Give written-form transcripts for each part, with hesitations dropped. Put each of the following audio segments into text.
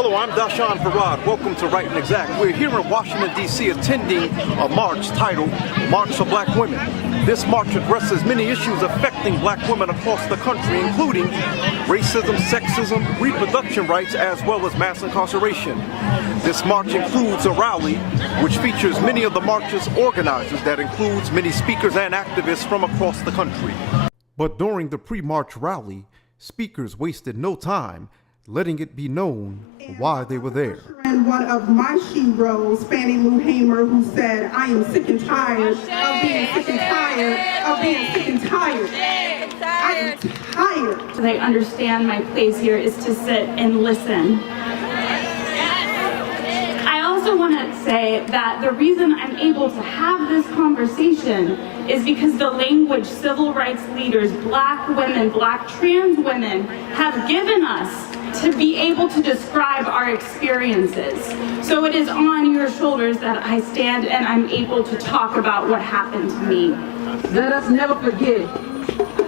Hello, I'm Dashawn Farad. Welcome to Right and Exact. We're here in Washington, D.C. attending a march titled March for Black Women. This march addresses many issues affecting black women across the country, including racism, sexism, reproduction rights, as well as mass incarceration. This march includes a rally, which features many of the march's organizers, that includes many speakers and activists from across the country. But during the pre-march rally, speakers wasted no time letting it be known why they were there. And one of my heroes, Fannie Lou Hamer, who said, "I am sick and tired of being sick and tired of being sick and tired. I am tired." I understand my place here is to sit and listen. I also want to say that the reason I'm able to have this conversation is because the language civil rights leaders, black women, black trans women, have given us to be able to describe our experiences. So it is on your shoulders that I stand and I'm able to talk about what happened to me. Let us never forget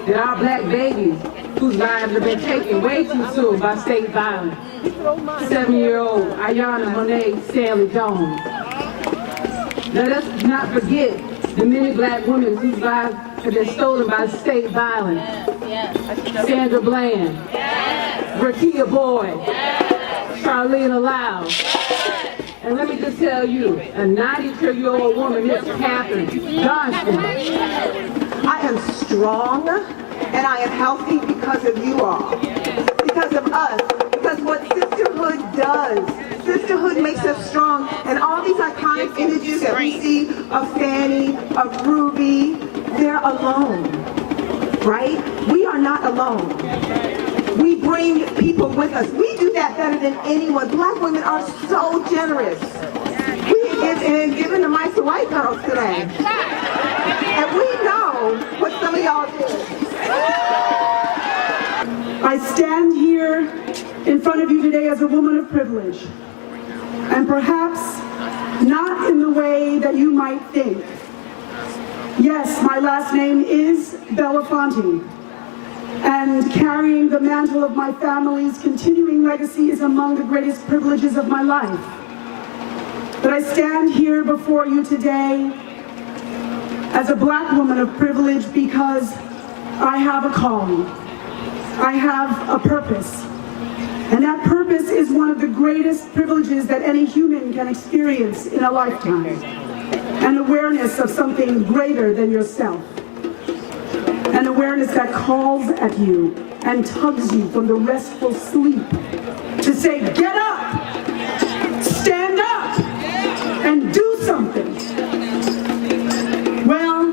that our black babies, whose lives have been taken way too soon by state violence. 7-year-old Ayanna Monet Stanley Jones. Let us not forget the many black women whose lives have been stolen by state violence. Sandra Bland, Rakia Boyd, Charlene Lau. And let me just tell you, a 92-year-old woman, Miss Catherine Johnston. I am strong and I am healthy because of you all, because of us, because what sisterhood does. Sisterhood makes us strong, and all these iconic images that we see of Fannie, of Ruby, they're alone, right? We are not alone. We bring people with us. We do that better than anyone. Black women are so generous. We have given the mic to white girls today. And we know what some of y'all did. I stand here in front of you today as a woman of privilege, and perhaps not in the way that you might think. Yes, my last name is Belafonte, and carrying the mantle of my family's continuing legacy is among the greatest privileges of my life. But I stand here before you today as a black woman of privilege because I have a calling. I have a purpose. And that purpose is one of the greatest privileges that any human can experience in a lifetime. An awareness of something greater than yourself. An awareness that calls at you and tugs you from the restful sleep to say, get up, stand up, and do something. Well,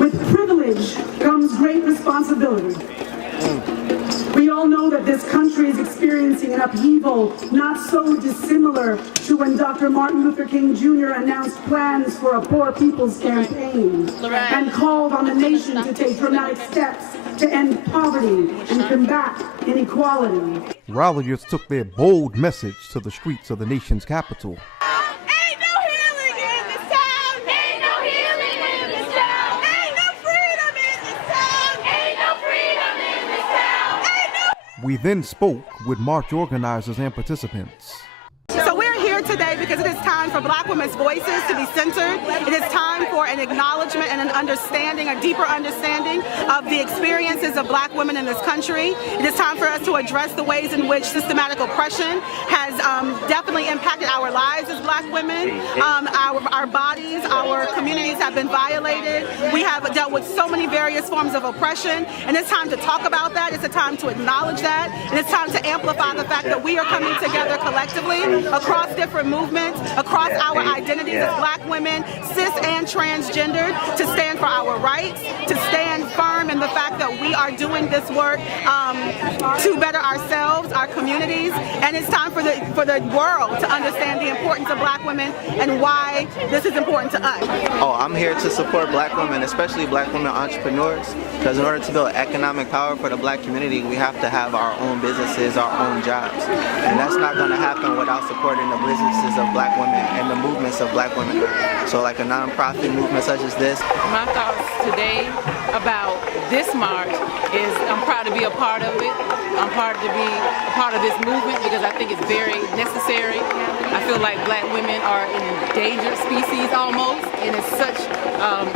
with privilege comes great responsibility. We all know that this country is experiencing an upheaval not so dissimilar to when Dr. Martin Luther King Jr. announced plans for a Poor People's Campaign and called on the nation to take dramatic steps to end poverty and combat inequality. Ralliers took their bold message to the streets of the nation's capital. We then spoke with march organizers and participants. So we're here today because it is time for black women's voices to be centered. It is time for an acknowledgement and an understanding, a deeper understanding of the experiences of black women in this country. It is time for us to address the ways in which systematic oppression has definitely impacted our lives as black women. Our bodies, our communities have been violated. We have dealt with so many various forms of oppression, and it's time to talk about that. It's a time to acknowledge that, and it's time to amplify the fact that we are coming together collectively across different movements, across our identities as black women, cis and transgendered, to stand for our rights, to stand firm in the fact that we are doing this work to better ourselves, our communities, and it's time for the world to understand the importance of black women and why this is important to us. Oh, I'm here to support black women, especially black women entrepreneurs, because in order to build economic power for the black community, we have to have our own businesses, our own jobs. And that's not going to happen without supporting the businesses of black women and the movements of black women. So like a nonprofit movement such as this. My thoughts today about this march is I'm proud to be a part of it. I'm proud to be a part of this movement because I think it's very necessary. I feel like black women are an endangered species almost, and it's such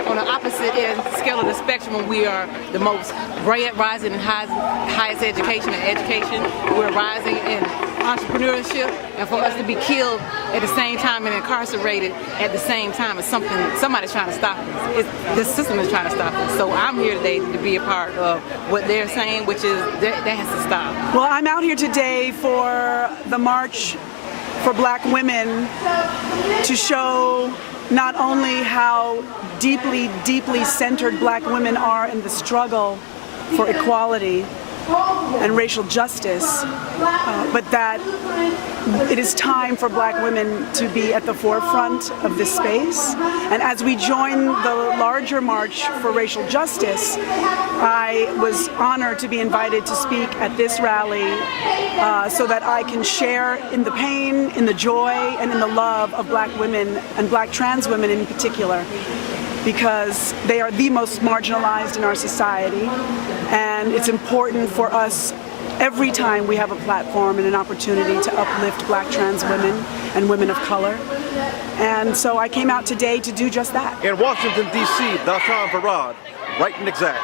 on the opposite end scale of the spectrum. We are the most rising in highest education and education. We're rising in entrepreneurship, and for us to be killed at the same time and incarcerated at the same time is somebody's trying to stop us. The system is trying to stop us. So I'm here today to be a part of what they're saying, which is that has to stop. Well, I'm out here today for the March for Black Women to show not only how deeply, deeply centered Black women are in the struggle for equality and racial justice, but that it is time for Black women to be at the forefront of this space. And as we join the larger March for Racial Justice, I was honored to be invited to speak at this rally so that I can share in the pain, in the joy, and in the love of Black women and Black trans women in particular, because they are the most marginalized in our society, and it's important for us every time we have a platform and an opportunity to uplift Black trans women and women of color. And so I came out today to do just that. In Washington, D.C., Dashawn Farad, Right and Exact.